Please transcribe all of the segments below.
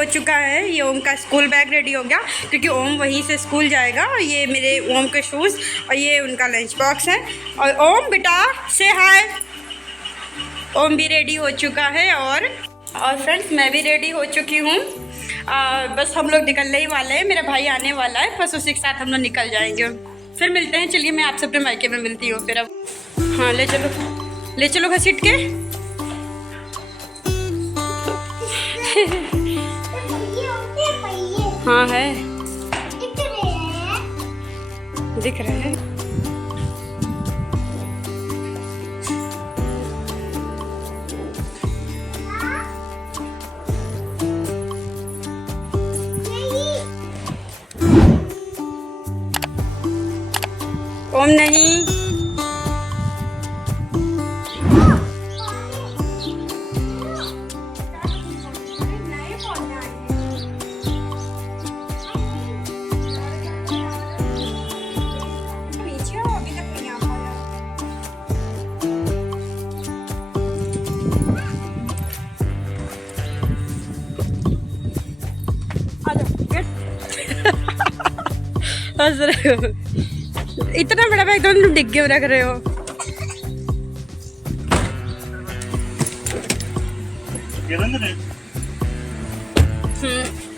हो चुका है, ये ओम का स्कूल बैग रेडी हो गया क्योंकि ओम वहीं से स्कूल जाएगा। और ये मेरे ओम के शूज़ और ये उनका लंच बॉक्स है। और ओम बेटा से हाय। ओम भी रेडी हो चुका है और फ्रेंड्स मैं भी रेडी हो चुकी हूँ। बस हम लोग निकलने ही वाले हैं, मेरा भाई आने वाला है, बस उसी के साथ हम लोग निकल जाएंगे। फिर मिलते हैं, चलिए मैं आपसे अपने मायके में मिलती हूँ फिर। अब हाँ ले चलो घसीट के। हाँ है, दिख रहे हैं। ओम नहीं, हंस रहे हो, इतना बड़ा बैग तुम डिग्गे में रख रहे हो।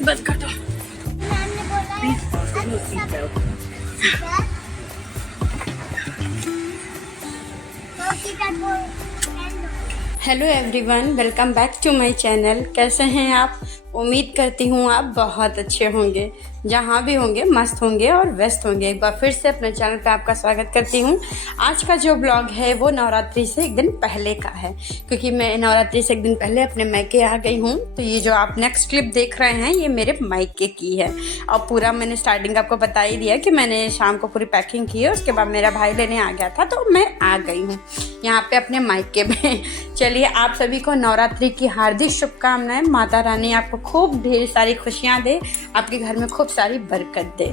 बस कर दो। Hello everyone, welcome back to my channel. कैसे हैं आप? उम्मीद करती हूँ आप बहुत अच्छे होंगे, जहाँ भी होंगे मस्त होंगे और व्यस्त होंगे। एक बार फिर से अपने चैनल पे आपका स्वागत करती हूँ। आज का जो ब्लॉग है वो नवरात्रि से एक दिन पहले का है, क्योंकि मैं नवरात्रि से एक दिन पहले अपने मायके आ गई हूँ। तो ये जो आप नेक्स्ट क्लिप देख रहे हैं ये मेरे मायके की है। और पूरा मैंने स्टार्टिंग आपको बता ही दिया कि मैंने शाम को पूरी पैकिंग की है, उसके बाद मेरा भाई लेने आ गया था तो मैं आ गई हूँ यहाँ पे अपने मायके में। चलिए, आप सभी को नवरात्रि की हार्दिक शुभकामनाएं। माता रानी आपको खूब ढेर सारी खुशियाँ दे, आपके घर में खूब सारी बरकत दे।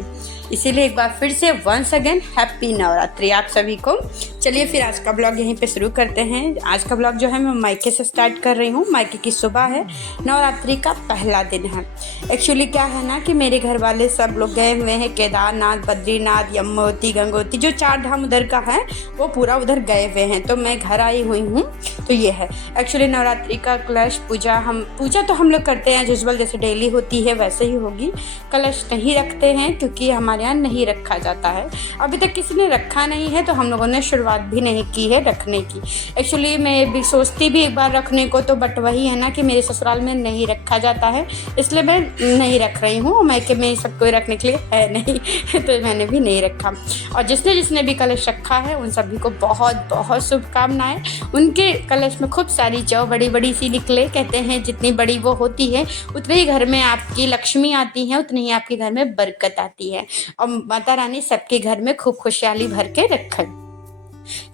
इसीलिए एक बार फिर से वंस अगेन हैप्पी नवरात्रि आप सभी को। चलिए फिर आज का ब्लॉग यहीं पे शुरू करते हैं। आज का ब्लॉग जो है मैं मायके से स्टार्ट कर रही हूँ। मायके की सुबह है, नवरात्रि का पहला दिन है। एक्चुअली क्या है ना कि मेरे घर वाले सब लोग गए हुए हैं केदारनाथ, बद्रीनाथ, यमुनोत्री, गंगोत्री, जो 4 धाम उधर का है वो पूरा उधर गए हुए हैं। तो मैं घर आई हुई हूँ। तो ये है एक्चुअली नवरात्रि का कलश पूजा तो हम लोग करते हैं यूजुअल, जैसे डेली होती है वैसे ही होगी। कलश नहीं रखते हैं क्योंकि हमारे यहाँ नहीं रखा जाता है। अभी तक किसी ने रखा नहीं है तो हम लोगों ने शुरुआत भी नहीं की है रखने की। एक्चुअली मैं भी सोचती भी एक बार रखने को, तो बट वही है ना कि मेरे ससुराल में नहीं रखा जाता है, इसलिए मैं नहीं रख रही हूँ। मायके में सब कोई रखने के लिए है नहीं तो मैंने भी नहीं रखा। और जिसने भी कलश रखा है उन सभी को बहुत बहुत शुभकामनाएं। उनके कलश में खूब सारी जौ बड़ी बड़ी सी निकले। कहते हैं जितनी बड़ी वो होती है उतने ही घर में आपकी लक्ष्मी आती है, उतनी ही आपके घर में बरकत आती है। और माता रानी सबके घर में खूब खुशहाली भर के रखे।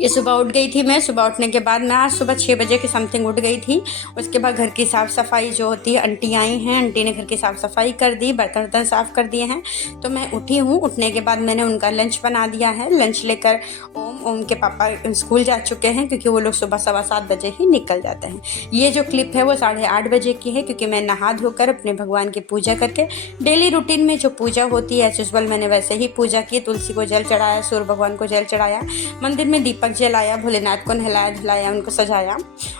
ये सुबह उठ गई थी मैं। सुबह उठने के बाद मैं आज सुबह 6 बजे के समथिंग उठ गई थी। उसके बाद घर की साफ़ सफाई जो होती है, आंटी आई हैं, आंटी ने घर की साफ़ सफाई कर दी, बर्तन साफ़ कर दिए हैं। तो मैं उठी हूँ। उठने के बाद मैंने उनका लंच बना दिया है। लंच लेकर ओम के पापा स्कूल जा चुके हैं क्योंकि वो लोग सुबह 7:15 बजे ही निकल जाते हैं। ये जो क्लिप है वो 8:30 बजे की है क्योंकि मैं नहा धोकर अपने भगवान की पूजा करके डेली रूटीन में जो पूजा होती है यूजुअल मैंने वैसे ही पूजा की। तुलसी को जल चढ़ाया, सूर्य भगवान को जल चढ़ाया, मंदिर में दीपक जलाया, भोलेनाथ को नहलाया धुलाया, उनको सजाया।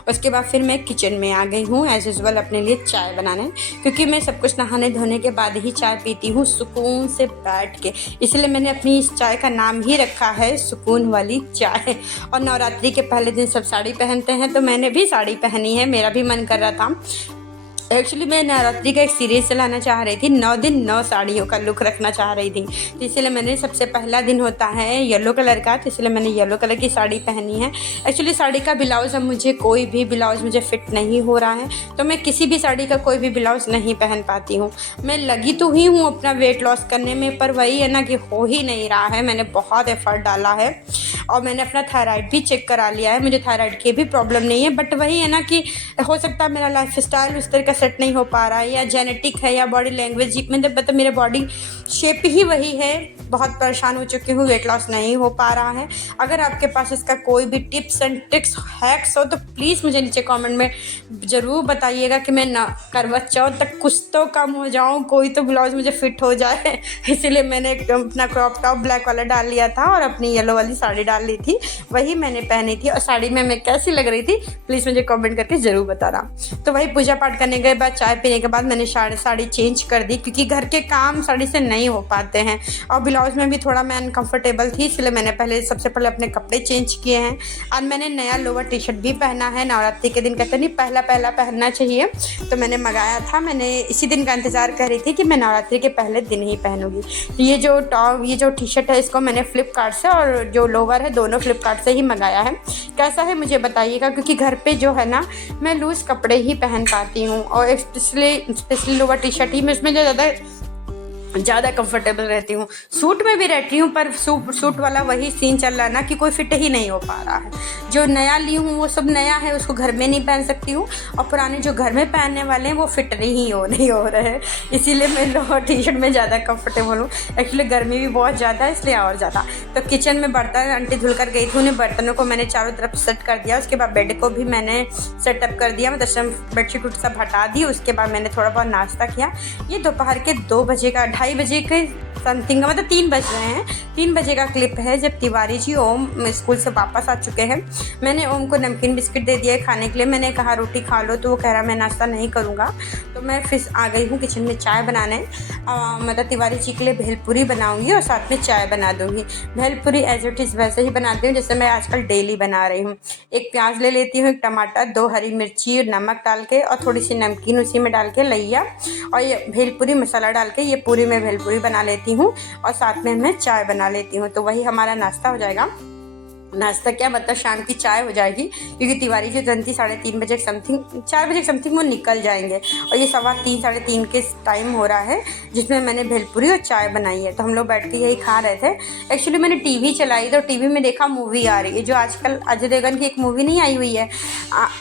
उसके बाद फिर मैं किचन में आ गई हूँ एज यूजुअल अपने लिए चाय बनाने, क्योंकि मैं सब कुछ नहाने धोने के बाद ही चाय पीती हूँ सुकून से बैठ के। इसलिए मैंने अपनी इस चाय का नाम ही रखा है सुकून वाली चाय। और नवरात्रि के पहले दिन सब साड़ी पहनते हैं तो मैंने भी साड़ी पहनी है। मेरा भी मन कर रहा था। एक्चुअली मैं नवरात्रि का एक सीरीज चलाना चाह रही थी, 9 दिन 9 साड़ियों का लुक रखना चाह रही थी। तो इसलिए मैंने सबसे पहला दिन होता है येलो कलर का, तो इसलिए मैंने येलो कलर की साड़ी पहनी है। एक्चुअली साड़ी का ब्लाउज़ अब मुझे कोई भी ब्लाउज़ मुझे फिट नहीं हो रहा है, तो मैं किसी भी साड़ी का कोई भी ब्लाउज़ नहीं पहन पाती हूँ। मैं लगी तो ही हूँ अपना वेट लॉस करने में, पर वही है ना कि हो ही नहीं रहा है। मैंने बहुत एफर्ट डाला है और मैंने अपना थायराइड भी चेक करा लिया है, मुझे थायराइड की भी प्रॉब्लम नहीं है। बट वही है ना कि हो सकता है मेरा लाइफ स्टाइल उस तरह का सेट नहीं हो पा रहा है, या जेनेटिक है, या बॉडी लैंग्वेज, मतलब मेरे बॉडी शेप ही वही है। बहुत परेशान हो चुकी हूँ, वेट लॉस नहीं हो पा रहा है। अगर आपके पास इसका कोई भी टिप्स एंड ट्रिक्स हैक्स हो तो प्लीज़ मुझे नीचे कमेंट में ज़रूर बताइएगा कि मैं ना करवा चौथ तक कुछ तो कम हो जाऊँ, कोई तो ब्लाउज़ मुझे फिट हो जाए। इसीलिए मैंने अपना क्रॉप टॉप ब्लैक वाला डाल लिया था और अपनी येलो वाली साड़ी डाल ली थी, वही मैंने पहनी थी। और साड़ी में मैं कैसी लग रही थी प्लीज़ मुझे कमेंट करके ज़रूर बताना। तो वही पूजा पाठ करने के बाद, चाय पीने के बाद मैंने साड़ी चेंज कर दी, क्योंकि घर के काम साड़ी से नहीं हो पाते हैं। और ब्लाउज़ में भी थोड़ा मैं अनकंफर्टेबल थी, इसलिए मैंने सबसे पहले अपने कपड़े चेंज किए हैं। और मैंने नया लोअर टी शर्ट भी पहना है। नवरात्रि के दिन कहते नहीं पहला पहनना चाहिए, तो मैंने मंगाया था। मैंने इसी दिन का इंतज़ार कर रही थी कि मैं नवरात्रि के पहले दिन ही पहनूंगी। ये जो टी शर्ट है इसको मैंने फ्लिपकार्ट से, और जो लोअर है दोनों फ्लिपकार्ट से ही मंगाया है। कैसा है मुझे बताइएगा, क्योंकि घर पे जो है ना मैं लूज़ कपड़े ही पहन पाती हूँ, और स्पेशली लोअर टी शर्ट ही मैं उसमें जो ज़्यादा कंफर्टेबल रहती हूँ। सूट में भी रहती हूँ, पर सूट वाला वही सीन चल रहा है ना कि कोई फिट ही नहीं हो पा रहा है। जो नया ली हूँ वो सब नया है, उसको घर में नहीं पहन सकती हूँ, और पुराने जो घर में पहनने वाले हैं वो फिट नहीं हो रहे हैं। इसीलिए मैं लोअर टी शर्ट में ज़्यादा कंफर्टेबल हूँ। एक्चुअली गर्मी भी बहुत ज़्यादा है, इसलिए और ज़्यादा। तो किचन में बर्तन आंटी धुल कर गई थी, उन्हें बर्तनों को मैंने चारों तरफ सेट कर दिया। उसके बाद बेड को भी मैंने सेटअप कर दिया, मतलब बेडशीट सब हटा दी। उसके बाद मैंने थोड़ा बहुत नाश्ता किया। ये दोपहर के 2 बजे का 2:30 बजे के समथिंग, मतलब 3 बज रहे हैं, 3 बजे का क्लिप है जब तिवारी जी ओम स्कूल से वापस आ चुके हैं। मैंने ओम को नमकीन बिस्किट दे दिया खाने के लिए। मैंने कहा रोटी खा लो, तो वो कह रहा मैं नाश्ता नहीं करूँगा। तो मैं फिर आ गई हूँ किचन में चाय बनाने। मतलब तिवारी जी के लिए भेलपूरी बनाऊँगी और साथ में चाय बना दूँगी। भेलपूरी एज इट इज़ वैसे ही बनाती हूँ जैसे मैं आजकल डेली बना रही हूँ। एक प्याज ले लेती हूँ, एक टमाटर, 2 हरी मिर्ची, नमक डाल के और थोड़ी सी नमकीन उसी में डाल के लइया और ये भेलपूरी मसाला डाल के ये पूरी में भेलपूरी बना लेती हूँ, और साथ में मैं चाय बना लेती हूँ। तो वही हमारा नाश्ता हो जाएगा। नाश्ता क्या मतलब शाम की चाय हो जाएगी, क्योंकि तिवारी जो जनती 3:30 बजे समथिंग, 4 बजे समथिंग वो निकल जाएंगे, और ये 3:15 साढ़े 3 के टाइम हो रहा है जिसमें मैंने भेलपूरी और चाय बनाई है। तो हम लोग बैठ के यही खा रहे थे। एक्चुअली मैंने टीवी चलाई तो टीवी में देखा मूवी आ रही है, जो आजकल अजय देवगन की एक मूवी नहीं आई हुई है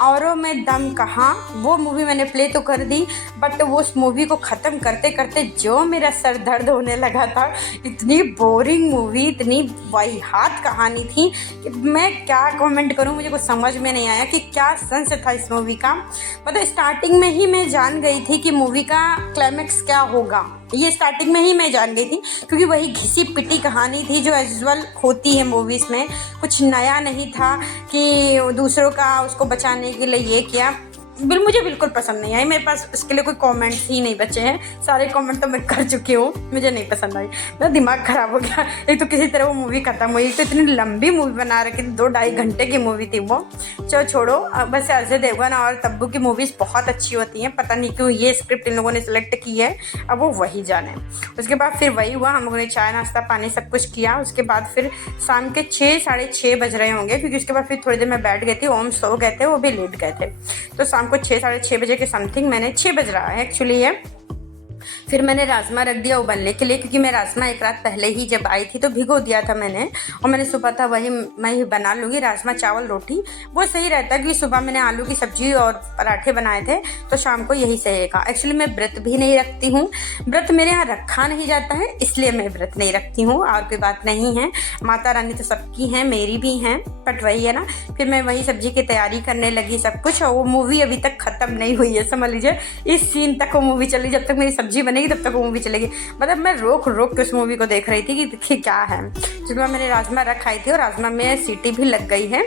औरों में दम कहाँ, वो मूवी मैंने प्ले तो कर दी, बट वो उस मूवी को ख़त्म करते करते जो मेरा सर दर्द होने लगा था। इतनी बोरिंग मूवी, इतनी वाहियात कहानी थी कि मैं क्या कमेंट करूं, मुझे कुछ समझ में नहीं आया कि क्या सेंस था इस मूवी का। मतलब स्टार्टिंग में ही मैं जान गई थी कि मूवी का क्लाइमेक्स क्या होगा, ये स्टार्टिंग में ही मैं जान गई थी, क्योंकि वही घिसी पिटी कहानी थी जो यूजुअल होती है मूवीज़ में। कुछ नया नहीं था कि दूसरों का उसको बचाने के लिए ये किया। मुझे बिल्कुल पसंद नहीं आई। मेरे पास इसके लिए कोई कमेंट्स ही नहीं बचे हैं, सारे कमेंट तो मैं कर चुकी हूँ। मुझे नहीं पसंद आई, मेरा दिमाग ख़राब हो गया। एक तो किसी तरह वो मूवी ख़त्म हुई, तो इतनी लंबी मूवी बना रखी थी, 2-2.5 घंटे की मूवी थी वो। चलो छोड़ो। बस अजय देवगन और तब्बू की मूवीज़ बहुत अच्छी होती हैं, पता नहीं क्यों ये स्क्रिप्ट इन लोगों ने सेलेक्ट की है, अब वो वही जाने। उसके बाद फिर वही हुआ, हम लोगों ने चाय नाश्ता पानी सब कुछ किया। उसके बाद फिर शाम के 6 साढ़े 6 बज रहे होंगे, क्योंकि उसके बाद फिर थोड़ी देर मैं बैठ गई थी। ओम सो गए थे, वो भी लेट गए थे। तो शाम को 6 साढ़े 6 बजे के समथिंग, मैंने 6 बज रहा है एक्चुअली है, फिर मैंने राजमा रख दिया उबलने के लिए, क्योंकि मैं राजमा एक रात पहले ही जब आई थी तो भिगो दिया था मैंने, और मैंने सुबह था वही मैं ही बना लूँगी। राजमा चावल रोटी वो सही रहता है, क्योंकि सुबह मैंने आलू की सब्जी और पराठे बनाए थे, तो शाम को यही सही रहेगा। एक्चुअली मैं व्रत भी नहीं रखती हूँ, व्रत मेरे यहाँ रखा नहीं जाता है, इसलिए मैं व्रत नहीं रखती हूँ, और कोई बात नहीं है। माता रानी तो सबकी हैं, मेरी भी हैं, बट वही है ना। फिर मैं वही सब्जी की तैयारी करने लगी सब कुछ, और वो मूवी अभी तक ख़त्म नहीं हुई है, समझ लीजिए। इस सीन तक वो मूवी चली, जब तक मेरी सब्जी बनेगी तब तक वो मूवी चलेगी। मतलब मैं रोक के उस मूवी को देख रही थी कि देखिए क्या है। सुबह मैंने राजमा रखाई थी और राजमा में सीटी भी लग गई है।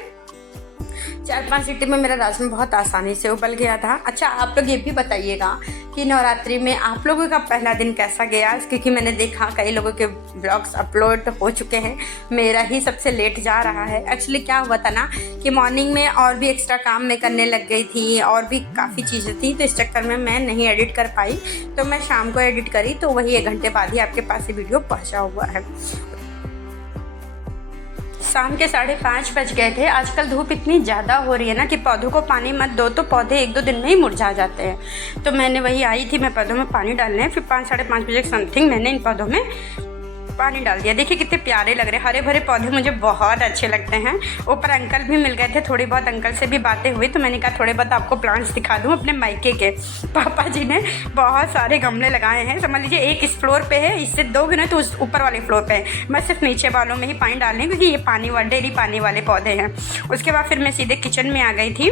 4-5 सीटी में मेरा राजमा बहुत आसानी से उबल गया था। अच्छा, आप लोग ये भी बताइएगा कि नवरात्रि में आप लोगों का पहला दिन कैसा गया, क्योंकि मैंने देखा कई लोगों के ब्लॉग्स अपलोड हो चुके हैं, मेरा ही सबसे लेट जा रहा है। एक्चुअली क्या हुआ था ना कि मॉर्निंग में और भी एक्स्ट्रा काम मैं करने लग गई थी, और भी काफ़ी चीज़ें थी, तो इस चक्कर में मैं नहीं एडिट कर पाई। तो मैं शाम को एडिट करी, तो वही 1 घंटे बाद ही आपके पास ये वीडियो पहुँचा हुआ है। शाम के 5:30 बज गए थे। आजकल धूप इतनी ज़्यादा हो रही है ना कि पौधों को पानी मत दो तो पौधे 1-2 दिन में ही मुरझा जाते हैं। तो मैंने वही आई थी मैं पौधों में पानी डालने, फिर 5 साढ़े 5 बजे समथिंग मैंने इन पौधों में पानी डाल दिया। देखिए कितने प्यारे लग रहे हैं, हरे भरे पौधे मुझे बहुत अच्छे लगते हैं। ऊपर अंकल भी मिल गए थे, थोड़ी बहुत अंकल से भी बातें हुई तो मैंने कहा थोड़े बहुत आपको प्लांट्स दिखा दूँ अपने मायके के। पापा जी ने बहुत सारे गमले लगाए हैं, समझ लीजिए एक इस फ्लोर पे है, इससे 2 गिने तो उस ऊपर वाले फ्लोर पे है। मैं सिर्फ नीचे वालों में ही पानी डालने क्योंकि ये डेली पानी वाले पौधे हैं। उसके बाद फिर मैं सीधे किचन में आ गई थी,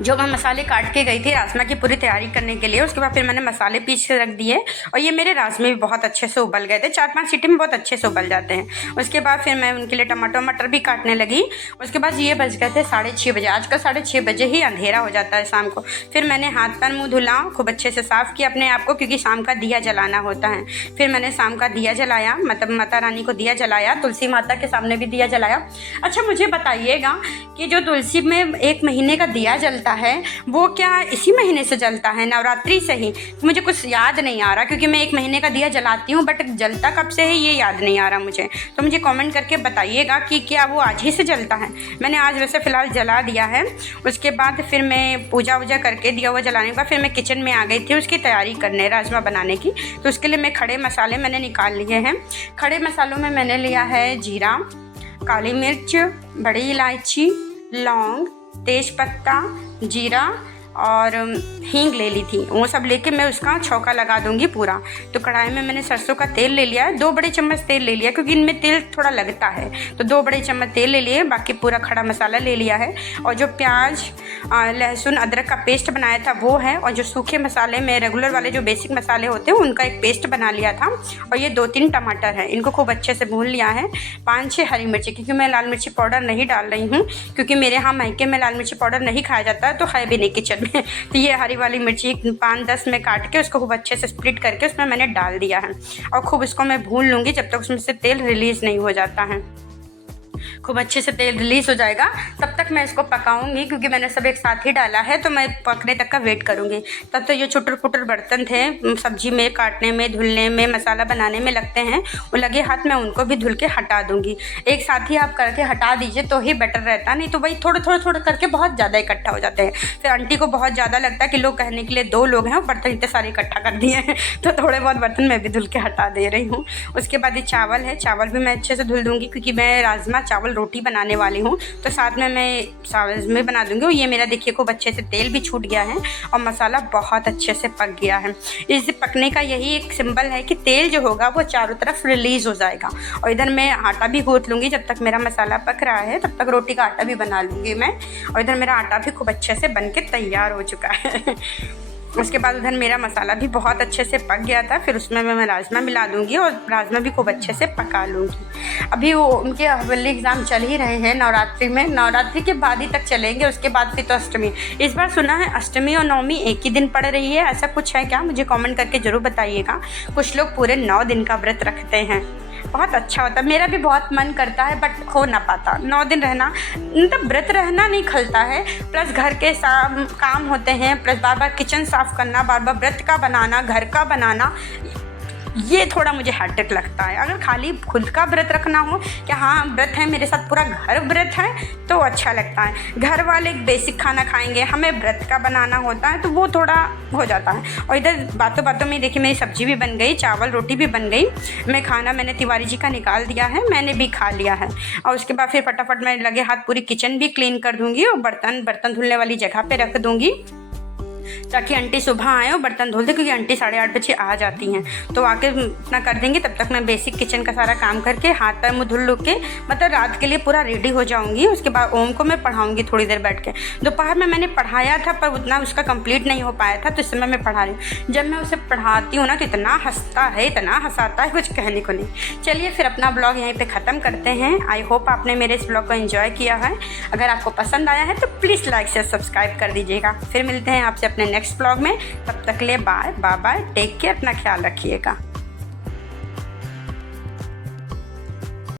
जो मैं मसाले काट के गई थी राजमा की पूरी तैयारी करने के लिए। उसके बाद फिर मैंने मसाले पीस के रख दिए और ये मेरे राजमे भी बहुत अच्छे से उबल गए थे, 4-5 सीटी में बहुत अच्छे से उबल जाते हैं। उसके बाद फिर मैं उनके लिए टमाटर मटर भी काटने लगी। उसके बाद ये बज गए थे 6:30 बजे। आजकल 6:30 बजे ही अंधेरा हो जाता है शाम को। फिर मैंने हाथ पैर मुँह धुला, खूब अच्छे से साफ़ किया अपने आप को, क्योंकि शाम का दिया जलाना होता है। फिर मैंने शाम का दिया जलाया, मतलब माता रानी को दिया जलाया, तुलसी माता के सामने भी दिया जलाया। अच्छा मुझे बताइएगा कि जो तुलसी में 1 महीने का दिया जलता है वो क्या इसी महीने से जलता है, नवरात्रि से ही? मुझे कुछ याद नहीं आ रहा, क्योंकि मैं 1 महीने का दिया जलाती हूँ, बट जलता कब से है ये याद नहीं आ रहा मुझे। तो मुझे कमेंट करके बताइएगा कि क्या वो आज ही से जलता है। मैंने आज वैसे फ़िलहाल जला दिया है। उसके बाद फिर मैं पूजा वूजा करके दिया हुआ जलाने के बाद फिर मैं किचन में आ गई थी उसकी तैयारी करने, राजमा बनाने की। तो उसके लिए मैं खड़े मसाले मैंने निकाल लिए हैं। खड़े मसालों में मैंने लिया है जीरा, काली मिर्च, बड़ी इलायची, लौंग, तेज़पत्ता, जीरा और हींग ले ली थी। वो सब लेके मैं उसका छौंका लगा दूंगी पूरा। तो कढ़ाई में मैंने सरसों का तेल ले लिया है, 2 बड़े चम्मच तेल ले लिया, क्योंकि इनमें तेल थोड़ा लगता है, तो 2 बड़े चम्मच तेल ले लिए। बाकी पूरा खड़ा मसाला ले लिया है, और जो प्याज लहसुन अदरक का पेस्ट बनाया था वो है, और जो सूखे मसाले में रेगुलर वाले जो बेसिक मसाले होते हैं उनका एक पेस्ट बना लिया था। और ये 2-3 टमाटर है, इनको खूब अच्छे से भून लिया है। 5-6 हरी मिर्ची, क्योंकि मैं लाल मिर्ची पाउडर नहीं डाल रही हूँ, क्योंकि मेरे यहाँ मायके में लाल मिर्ची पाउडर नहीं खाया जाता है, तो है भी नहीं किचन में। तो ये हरी वाली मिर्ची 5-10 में काट के उसको खूब अच्छे से स्प्लिट करके उसमें मैंने डाल दिया है। और खूब इसको मैं भून लूँगी जब तक उसमें से तेल रिलीज़ नहीं हो जाता है। खूब अच्छे से तेल रिलीज़ हो जाएगा तब तक मैं इसको पकाऊंगी, क्योंकि मैंने सब एक साथ ही डाला है तो मैं पकने तक का वेट करूंगी। तब तो ये छुटर फुटर बर्तन थे सब्जी में काटने में, धुलने में, मसाला बनाने में लगते हैं, वो लगे हाथ मैं उनको भी धुल के हटा दूंगी। एक साथ ही आप करके हटा दीजिए तो ही बेटर रहता, नहीं तो भाई थोड़े करके बहुत ज़्यादा इकट्ठा हो जाते हैं। फिर आंटी को बहुत ज़्यादा लगता है कि लोग कहने के लिए 2 लोग हैं, बर्तन इतने सारे इकट्ठा कर दिए हैं, तो थोड़े बहुत बर्तन मैं भी धुल के हटा दे रही हूँ। उसके बाद ये चावल है, चावल भी मैं अच्छे से धुल दूँगी, क्योंकि मैं राजमा चावल रोटी बनाने वाली हूँ, तो साथ में मैं चावल में बना दूँगी। और ये मेरा देखिए खूब अच्छे से तेल भी छूट गया है और मसाला बहुत अच्छे से पक गया है। इस पकने का यही एक सिंबल है कि तेल जो होगा वो चारों तरफ रिलीज़ हो जाएगा। और इधर मैं आटा भी गूँथ लूँगी, जब तक मेरा मसाला पक रहा है तब तक रोटी का आटा भी बना लूँगी मैं। और इधर मेरा आटा भी खूब अच्छे से बन के तैयार हो चुका है। उसके बाद उधर मेरा मसाला भी बहुत अच्छे से पक गया था। फिर उसमें मैं राजमा मिला दूँगी और राजमा भी खूब अच्छे से पका लूँगी। अभी वो उनके हवेली एग्ज़ाम चल ही रहे हैं नवरात्रि में, नवरात्रि के बाद ही तक चलेंगे। उसके बाद फिर तो अष्टमी। इस बार सुना है अष्टमी और नवमी एक ही दिन पड़ रही है, ऐसा कुछ है क्या? मुझे कमेंट करके ज़रूर बताइएगा। कुछ लोग पूरे 9 दिन का व्रत रखते हैं, बहुत अच्छा होता है। मेरा भी बहुत मन करता है बट हो ना पाता। 9 दिन रहना, मतलब व्रत रहना नहीं खलता है, प्लस घर के काम होते हैं, प्लस बार बार किचन साफ़ करना, बार बार व्रत का बनाना, घर का बनाना, ये थोड़ा मुझे हैट्रिक लगता है। अगर खाली खुद का व्रत रखना हो कि हाँ व्रत है, मेरे साथ पूरा घर व्रत है, तो अच्छा लगता है। घर वाले बेसिक खाना खाएंगे, हमें व्रत का बनाना होता है, तो वो थोड़ा हो जाता है। और इधर बातों बातों में देखिए मेरी सब्जी भी बन गई, चावल रोटी भी बन गई। मैं खाना मैंने तिवारी जी का निकाल दिया है, मैंने भी खा लिया है। और उसके बाद फिर फटाफट मैं लगे हाथ पूरी किचन भी क्लीन कर दूँगी और बर्तन धुलने वाली जगह पर रख दूँगी, ताकि आंटी सुबह आए और बर्तन धुल दे, क्योंकि आंटी 8:30 बजे आ जाती हैं, तो आके अपना कर देंगे। तब तक मैं बेसिक किचन का सारा काम करके हाथ पैर मुँह धुल लू के मतलब रात के लिए पूरा रेडी हो जाऊंगी। उसके बाद ओम को मैं पढ़ाऊंगी थोड़ी देर बैठ के। दोपहर में मैंने पढ़ाया था पर उतना उसका कंप्लीट नहीं हो पाया था, तो इस समय मैं पढ़ा रही हूँ। जब मैं उसे पढ़ाती हूँ ना तो इतना हंसता है, इतना हंसाता है, कुछ कहने को नहीं। चलिए फिर अपना ब्लॉग यहीं पर ख़त्म करते हैं। आई होप आपने मेरे इस ब्लॉग को एंजॉय किया है। अगर आपको पसंद आया है तो प्लीज़ लाइक शेयर सब्सक्राइब कर दीजिएगा। फिर मिलते हैं आपसे अपने नेक्स्ट ब्लॉग में, तब तक ले बाय बाय, टेक केयर, अपना ख्याल रखिएगा।